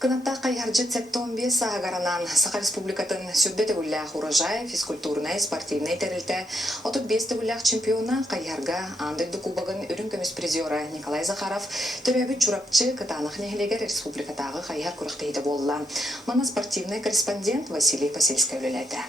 Кынатта кайгаржыт 15 саагаранан Саха Республикатын сүрбеті гуллях урожай, физкультурный, спортивный терилте, отут 5 гуллях чемпиона кайгарга андырды кубагын үрін көміс призера Николай Захаров төрөбі чурапчы кытанық нехлегер республикатағы кайгар күріқтейді болла. Мана спортивный корреспондент Василий Посельский өлеледі.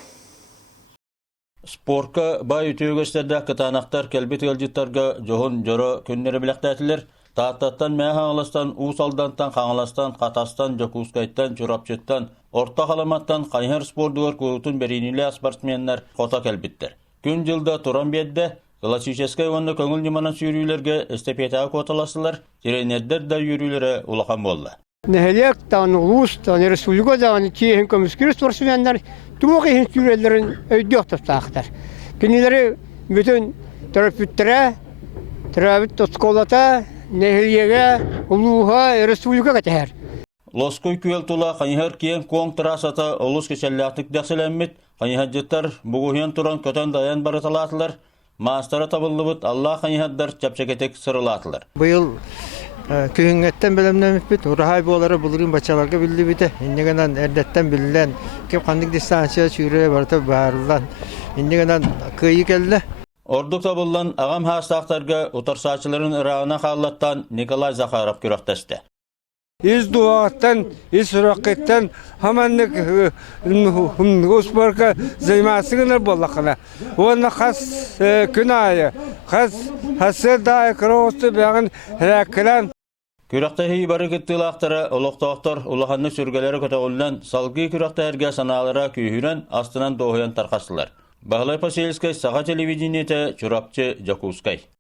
Спортка бай ütügesтерде кытанақтар келбет елжиттарға жоғын жоро күннері білектәтілер. Тааттаттан мәхаңыластан, уусалдантан, қаңыластан, қатастан, жокускайттан, чурапчыттан, орта қаламаттан қайхар спордуар көтін беринилі спортсменнер қота келбеттер. Күн жылда туран бедді, классическай онны көңіл жыманан сүйрүйлерге эстепетаға коталасылар, теренердер да үйрүйлері улақан болды. Нехелектан, улустан, республикадан тиехин көміскер спортсменнер туғын сүйрүйлерін өйдіқ тұстақтар. Күнелері бүтін төрөпүттірі, төрөпүт тосколата, Нехельеге, улуға, республика кәтәр. Лоской күйел тула қайхар кейін коң тұрасата олыс кешелләқтік дәкселәммет, қайхаджеттар бұғуын тұран көтен даян барыталатылар, мастара табылы бұд Алла қайхаддар чапчакетек сырылатылар. Бұйыл күйінгеттен білімнемет бит, ұрағай болары бұлырын бачаларға білді біті, индегенен әрдеттен білілен, кеп қандық дистанция сүйрі барыта барылан, индегенен күйі келді. Ордук табылдан ағам хастақтарға ұтарсачыларын ұрағына қалаттан Николай Захаров күрақтасты. Из дуаттан, из рақеттан, хаманнык ұспорға займасығыныр болақына. Оны қас күн айы, қас хасыр дайы қырғысты бәғін рәкілан. Күрақтахи бары кеттілақтары ұлықтақтар ұлағанны сүргелері көтеғылынан салғы күрақтахерге саналыра күйірен астынан доғыян тарқасылар. Бағлай Посельский, Саха телевидениеті, Чурапчы, Жакускай.